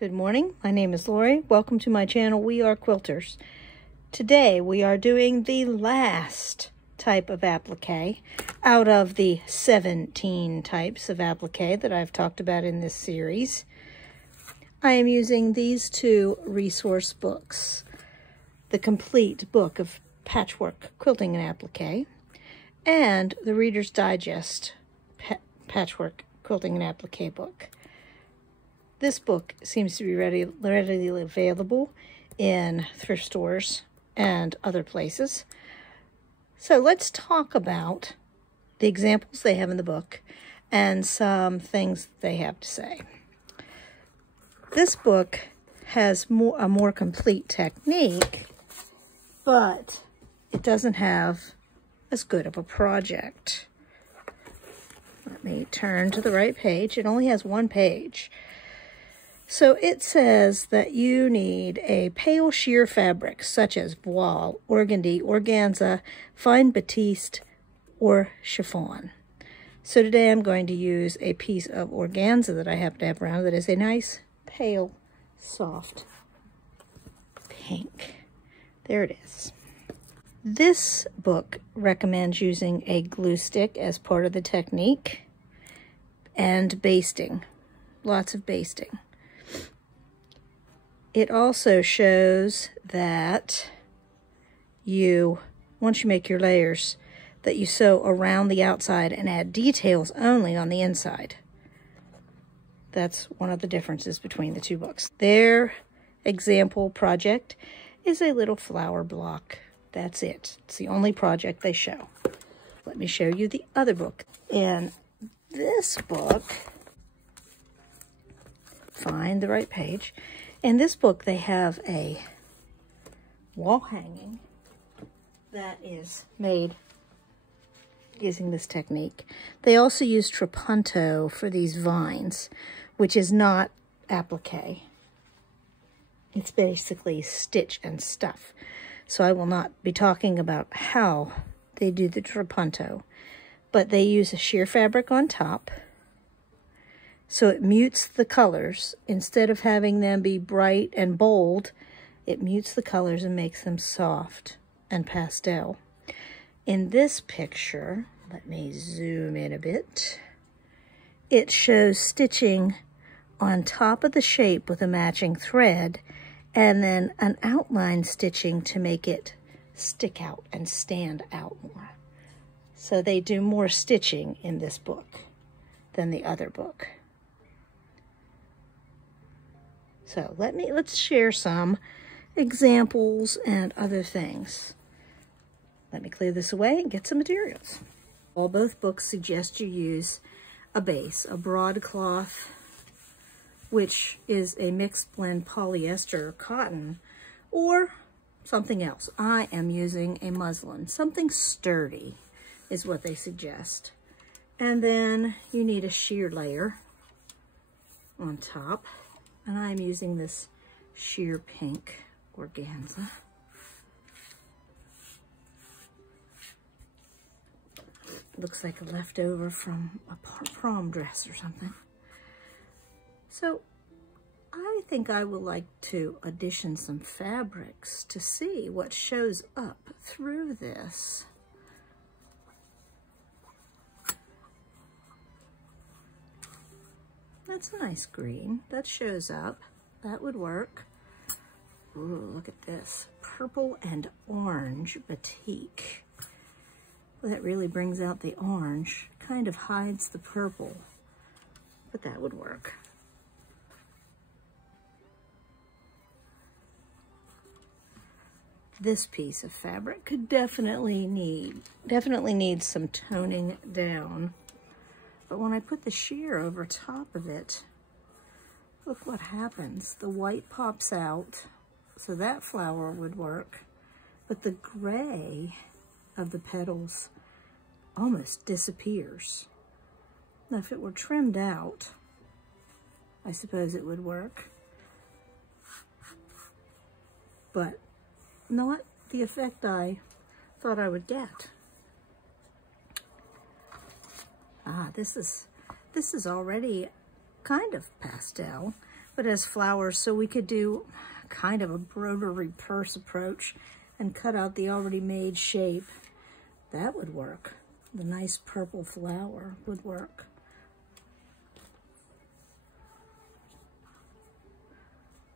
Good morning, my name is Lorrie. Welcome to my channel, We Are Quilters. Today we are doing the last type of applique out of the 17 types of applique that I've talked about in this series. I am using these two resource books, the complete book of patchwork quilting and applique, and the Reader's Digest patchwork quilting and applique book. This book seems to be readily available in thrift stores and other places. So let's talk about the examples they have in the book and some things they have to say. This book has a more complete technique, but it doesn't have as good of a project. Let me turn to the right page. It only has one page. So it says that you need a pale sheer fabric such as voile, organdy, organza, fine batiste, or chiffon. So today I'm going to use a piece of organza that I happen to have around that is a nice, pale, soft pink. There it is. This book recommends using a glue stick as part of the technique and basting, lots of basting. It also shows that once you make your layers, that you sew around the outside and add details only on the inside. That's one of the differences between the two books. Their example project is a little flower block. That's it. It's the only project they show. Let me show you the other book. In this book, find the right page. In this book, they have a wall hanging that is made using this technique. They also use trapunto for these vines, which is not applique. It's basically stitch and stuff. So I will not be talking about how they do the trapunto, but they use a sheer fabric on top. So it mutes the colors. Instead of having them be bright and bold, it mutes the colors and makes them soft and pastel. In this picture, let me zoom in a bit, it shows stitching on top of the shape with a matching thread and then an outline stitching to make it stick out and stand out more. So they do more stitching in this book than the other book. So let's share some examples and other things. Let me clear this away and get some materials. Both books suggest you use a base, a broadcloth, which is a mixed blend polyester or cotton, or something else. I am using a muslin. Something sturdy is what they suggest. And then you need a sheer layer on top. And I'm using this sheer pink organza. Looks like a leftover from a prom dress or something. So I think I would like to addition some fabrics to see what shows up through this. That's a nice green. That shows up. That would work. Ooh, look at this. Purple and orange batik. Well, that really brings out the orange. Kind of hides the purple. But that would work. This piece of fabric could definitely need some toning down. But when I put the sheer over top of it, look what happens. The white pops out, so that flower would work. But the gray of the petals almost disappears. Now, if it were trimmed out, I suppose it would work. But not the effect I thought I would get. This is already kind of pastel. but as flowers, so we could do kind of a broderie purse approach and cut out the already made shape. That would work. The nice purple flower would work.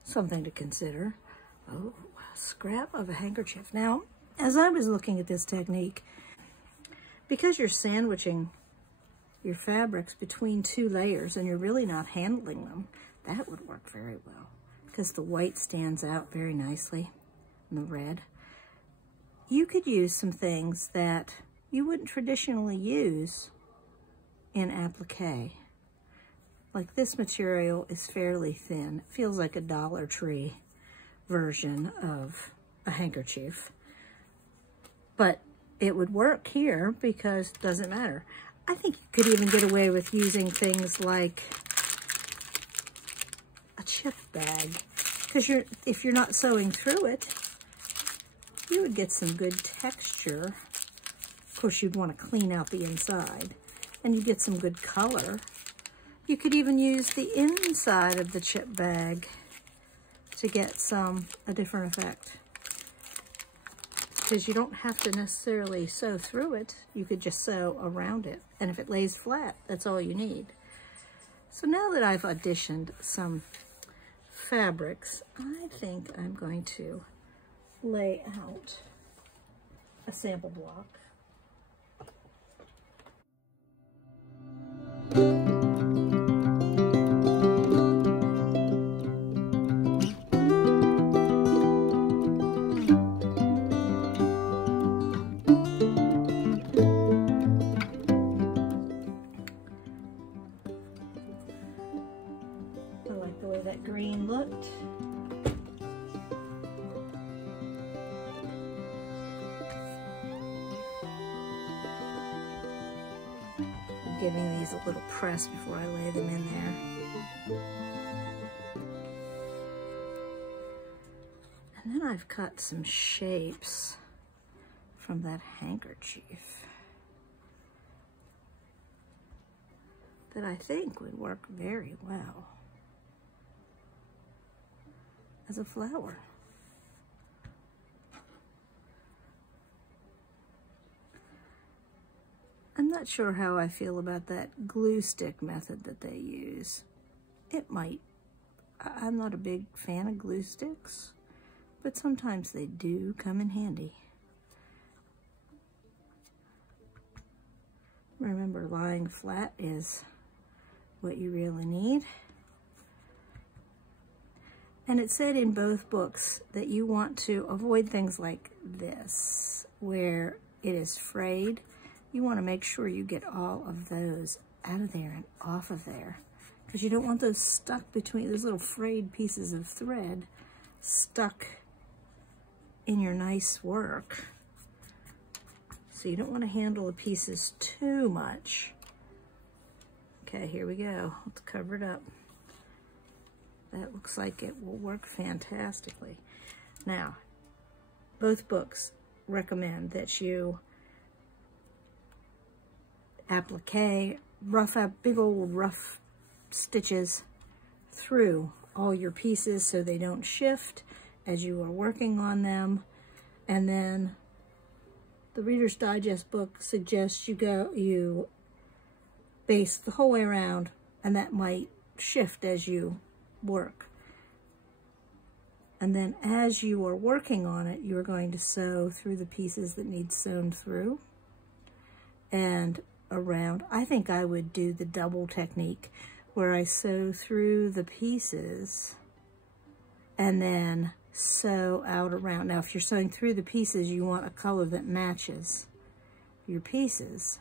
Something to consider. Oh, a scrap of a handkerchief. Now, as I was looking at this technique, because you're sandwiching your fabrics between two layers and you're really not handling them, that would work very well because the white stands out very nicely and the red. You could use some things that you wouldn't traditionally use in applique. Like this material is fairly thin. It feels like a Dollar Tree version of a handkerchief. But it would work here because it doesn't matter. I think you could even get away with using things like a chip bag. Because if you're not sewing through it, you would get some good texture. Of course, you'd want to clean out the inside. And you get some good color. You could even use the inside of the chip bag to get a different effect. Because you don't have to necessarily sew through it. You could just sew around it. And if it lays flat, that's all you need. So now that I've auditioned some fabrics, I think I'm going to lay out a sample block. Green looked. I'm giving these a little press before I lay them in there. And then I've cut some shapes from that handkerchief that I think would work very well as a flower. I'm not sure how I feel about that glue stick method that they use. I'm not a big fan of glue sticks, but sometimes they do come in handy. Remember, lying flat is what you really need. And it said in both books that you want to avoid things like this, where it is frayed. You want to make sure you get all of those out of there and off of there, because you don't want those stuck between those little frayed pieces of thread stuck in your nice work. So you don't want to handle the pieces too much. Okay, here we go. Let's cover it up. That looks like it will work fantastically. Now, both books recommend that you applique, big old rough stitches through all your pieces so they don't shift as you are working on them. And then the Reader's Digest book suggests you base the whole way around, and that might shift as you work. And then as you are working on it, you're going to sew through the pieces that need sewn through and around. I think I would do the double technique where I sew through the pieces and then sew out around. Now, if you're sewing through the pieces, you want a color that matches your pieces.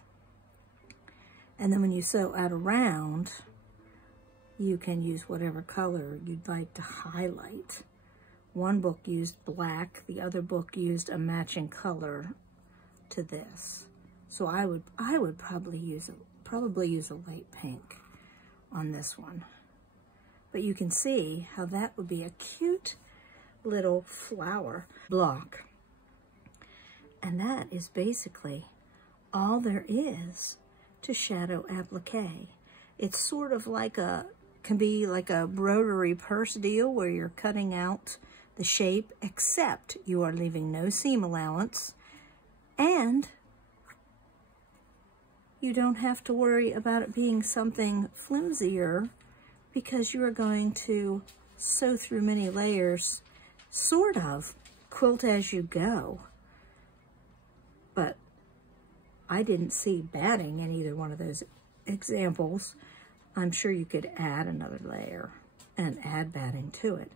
And then when you sew out around, you can use whatever color you'd like to highlight. One book used black, the other book used a matching color to this. So I would probably use a light pink on this one. But you can see how that would be a cute little flower block. And that is basically all there is to Shadow Appliqué. It's sort of like a can be like a rotary purse deal where you're cutting out the shape, except you are leaving no seam allowance, and you don't have to worry about it being something flimsier because you are going to sew through many layers, sort of quilt as you go. But I didn't see batting in either one of those examples. I'm sure you could add another layer and add batting to it.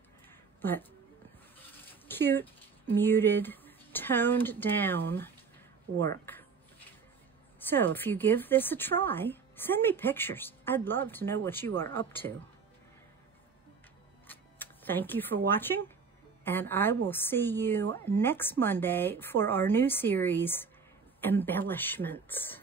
But cute, muted, toned down work. So if you give this a try, send me pictures. I'd love to know what you are up to. Thank you for watching, and I will see you next Monday for our new series, Embellishments.